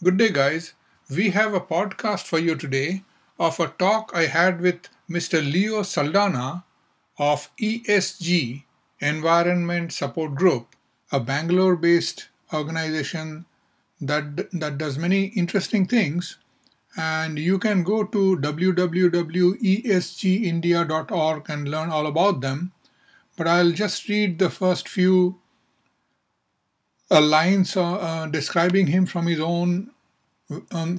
Good day, guys. We have a podcast for you today of a talk I had with Mr. Leo Saldanha of ESG Environment Support Group, a Bangalore based organization that does many interesting things. And you can go to www.esgindia.org and learn all about them. But I'll just read the first few lines describing him from his own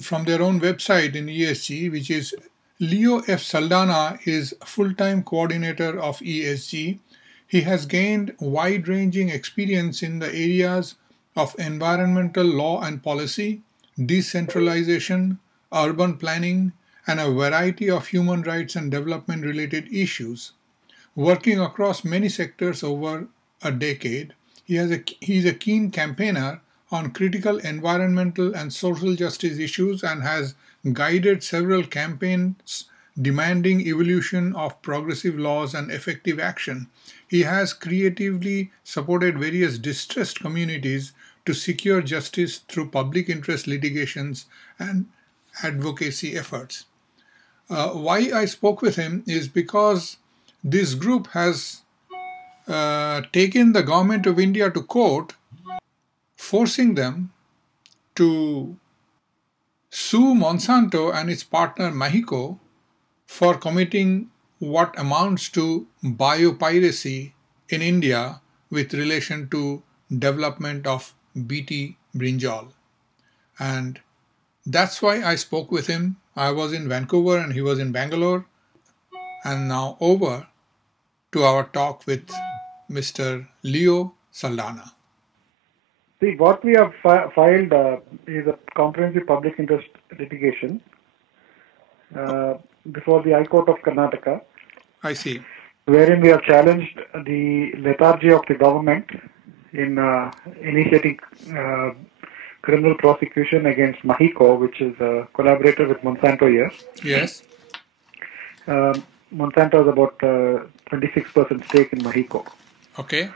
from their own website in ESG, which is Leo F. Saldanha is full-time coordinator of ESG. He has gained wide-ranging experience in the areas of environmental law and policy, decentralization, urban planning, and a variety of human rights and development-related issues. Working across many sectors over a decade, he is a keen campaigner on critical environmental and social justice issues and has guided several campaigns demanding evolution of progressive laws and effective action. He has creatively supported various distressed communities to secure justice through public interest litigations and advocacy efforts. Why I spoke with him is because this group has taken the Government of India to court, forcing them to sue Monsanto and its partner Mahyco for committing what amounts to biopiracy in India with relation to development of Bt Brinjal. And that's why I spoke with him. I was in Vancouver and he was in Bangalore. And now over to our talk with Mr. Leo Saldanha. See, what we have filed is a comprehensive public interest litigation before the High Court of Karnataka, I see. wherein we have challenged the lethargy of the government in initiating criminal prosecution against Mahyco, which is a collaborator with Monsanto here. Yes. Monsanto has about 26% stake in Mahyco. Okay.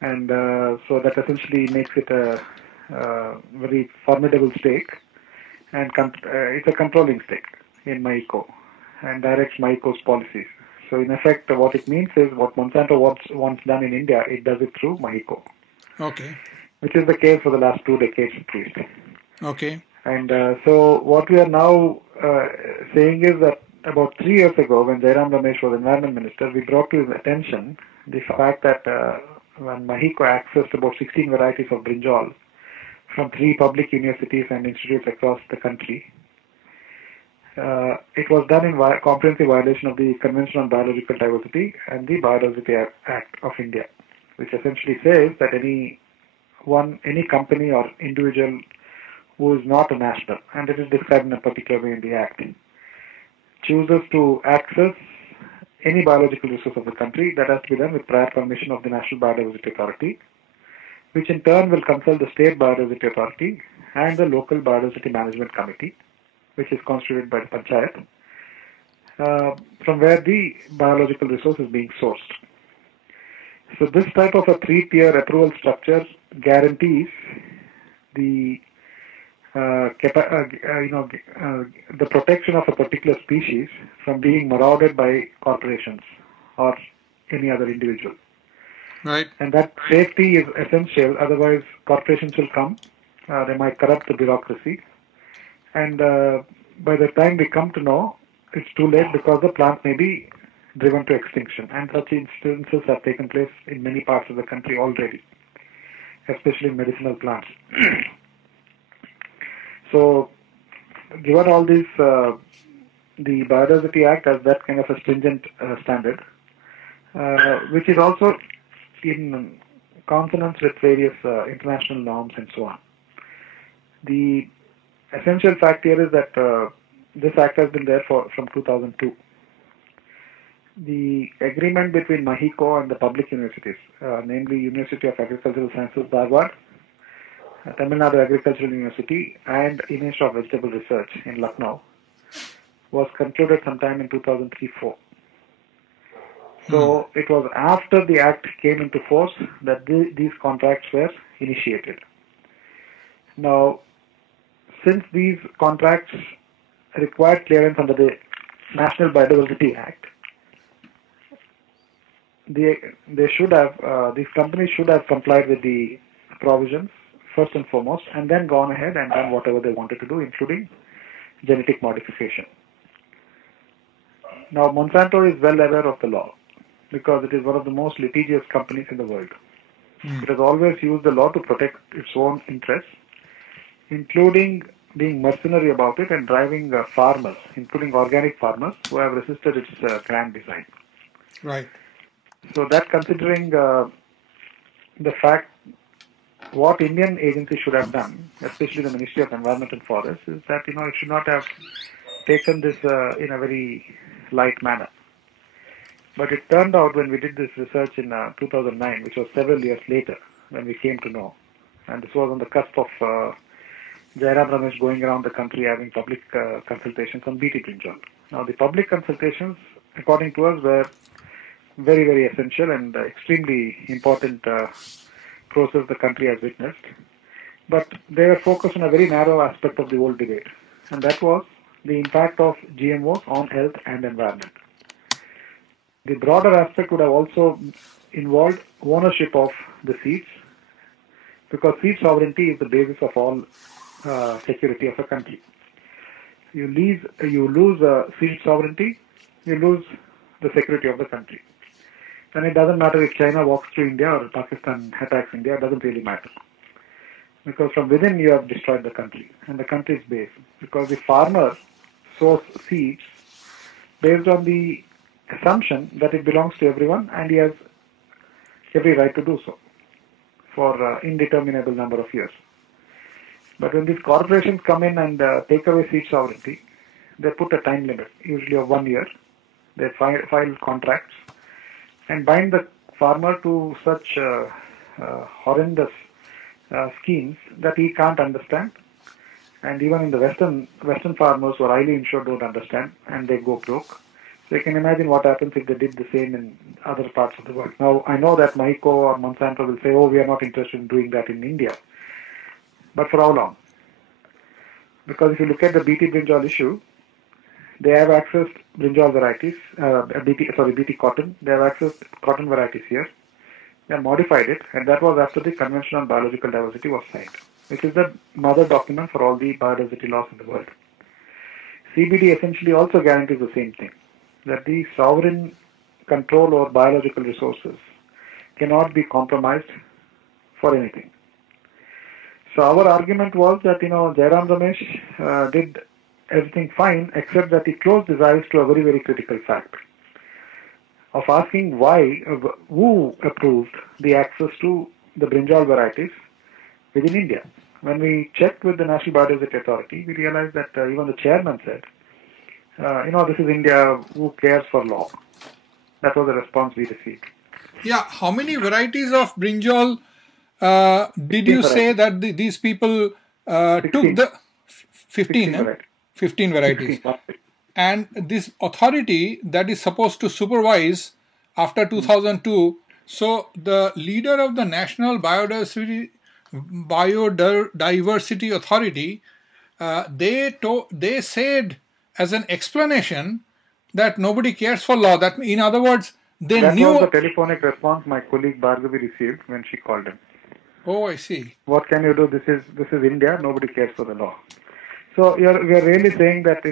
And so that essentially makes it a very formidable stake, and it's a controlling stake in Mahyco and directs Mahyco's policies. So in effect, what it means is what Monsanto wants done in India, it does it through Mahyco. Okay. Which is the case for the last 2 decades at least. Okay. And so what we are now saying is that about 3 years ago, when Jairam Ramesh was Environment Minister, we brought to his attention the fact that when Mahyco accessed about 16 varieties of brinjal from 3 public universities and institutes across the country, it was done in comprehensive violation of the Convention on Biological Diversity and the Biodiversity Act of India, which essentially says that any company or individual who is not a national, and it is described in a particular way in the Act, chooses to access any biological resource of the country, that has to be done with prior permission of the National Biodiversity Authority, which in turn will consult the State Biodiversity Authority and the Local Biodiversity Management Committee, which is constituted by the Panchayat, from where the biological resource is being sourced. So this type of a 3-tier approval structure guarantees the the protection of a particular species from being marauded by corporations or any other individual. Right. And that safety is essential, otherwise corporations will come, they might corrupt the bureaucracy, and by the time we come to know, it's too late because the plant may be driven to extinction, and such instances have taken place in many parts of the country already, especially in medicinal plants. So, given all this, the Biodiversity Act has that kind of a stringent standard, which is also in consonance with various international norms and so on. The essential fact here is that this act has been there from 2002. The agreement between Mahyco and the public universities, namely University of Agricultural Sciences, Dharwad, Tamil Nadu Agricultural University, and Institute of Vegetable Research in Lucknow, was concluded sometime in 2003-04. So it was after the Act came into force that these contracts were initiated. Now, since these contracts required clearance under the National Biodiversity Act, they should have, these companies should have complied with the provisions first and foremost, and then gone ahead and done whatever they wanted to do, including genetic modification. Now, Monsanto is well aware of the law because it is one of the most litigious companies in the world. It has always used the law to protect its own interests, including being mercenary about it and driving farmers, including organic farmers, who have resisted its grand design. Right. So that considering the fact, what Indian agencies should have done, especially the Ministry of Environment and Forests, is that it should not have taken this in a very light manner. But it turned out when we did this research in 2009, which was several years later, when we came to know, and this was on the cusp of Jairam Ramesh going around the country having public consultations on Bt Brinjal. Now, the public consultations, according to us, were very, very essential and extremely important process the country has witnessed. But they were focused on a very narrow aspect of the whole debate, and that was the impact of GMOs on health and environment. The broader aspect would have also involved ownership of the seeds, because seed sovereignty is the basis of all security of a country. You lose seed sovereignty, you lose the security of the country. And it doesn't matter if China walks through India or Pakistan attacks India, it doesn't really matter. Because from within you have destroyed the country and the country's base. Because the farmer sows seeds based on the assumption that it belongs to everyone and he has every right to do so for indeterminable number of years. But when these corporations come in and take away seed sovereignty, they put a time limit, usually of 1 year. They file contracts and bind the farmer to such horrendous schemes that he can't understand. And even in the Western farmers who are highly insured don't understand, and they go broke. So you can imagine what happens if they did the same in other parts of the world. Now, I know that Mahyco or Monsanto will say, oh, we are not interested in doing that in India. But for how long? Because if you look at the Bt Brinjal issue, they have accessed brinjal varieties, Bt cotton. They have accessed cotton varieties here. They have modified it, and that was after the Convention on Biological Diversity was signed, which is the mother document for all the biodiversity laws in the world. CBD essentially also guarantees the same thing, that the sovereign control over biological resources cannot be compromised for anything. So our argument was that, Jairam Ramesh did everything fine, except that he closed his eyes to a very, very critical fact of asking who approved the access to the brinjal varieties within India. When we checked with the National Biodiversity Authority, we realized that even the chairman said, this is India, who cares for law? That was the response we received. Yeah, how many varieties of brinjal did you say that these people took the 15 varieties? 16. And this authority that is supposed to supervise after 2002, so the leader of the National Biodiversity Authority, they said as an explanation that nobody cares for law. That, in other words, they knew. That was the telephonic response my colleague Bhargavi received when she called him. Oh, I see. What can you do? This is India. Nobody cares for the law. So we are really saying that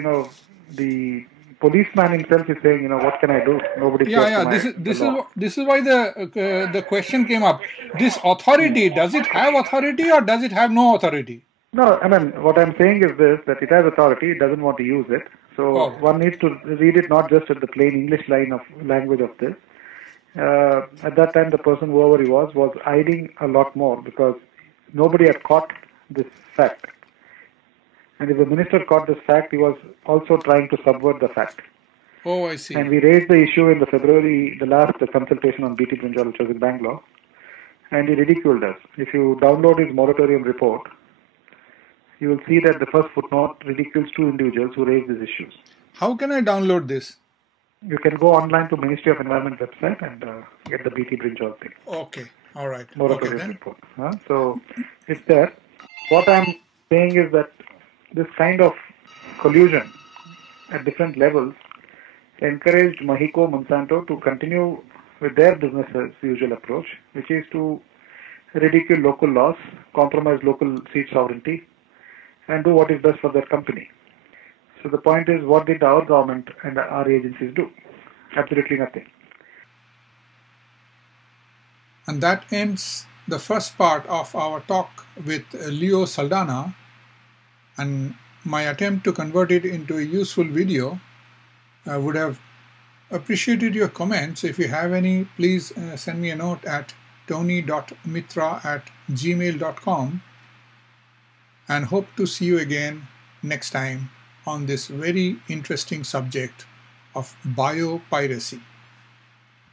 the policeman himself is saying, what can I do? Nobody cares for the law. This is why the question came up. This authority, does it have authority or does it have no authority? No, what I'm saying is this, that it has authority, it doesn't want to use it. So one needs to read it not just at the plain English language of this. At that time, the person, whoever he was hiding a lot more because nobody had caught this fact. And if the minister caught this fact, he was also trying to subvert the fact. Oh, I see. And we raised the issue in the last consultation on Bt Brinjal, which was in Bangalore, and he ridiculed us. If you download his moratorium report, you will see that the first footnote ridicules two individuals who raised these issues. How can I download this? You can go online to Ministry of Environment website and get the Bt Brinjal thing. Okay, all right. Moratorium report. So it's there. What I'm saying is that This kind of collusion at different levels encouraged Mahyco Monsanto to continue with their business as usual approach, which is to ridicule local laws, compromise local seed sovereignty, and do what is best for their company. So the point is, what did our government and our agencies do? Absolutely nothing. And that ends the first part of our talk with Leo Saldanha, and my attempt to convert it into a useful video. I would have appreciated your comments. If you have any, please send me a note at tony.mitra@gmail.com, and hope to see you again next time on this very interesting subject of biopiracy.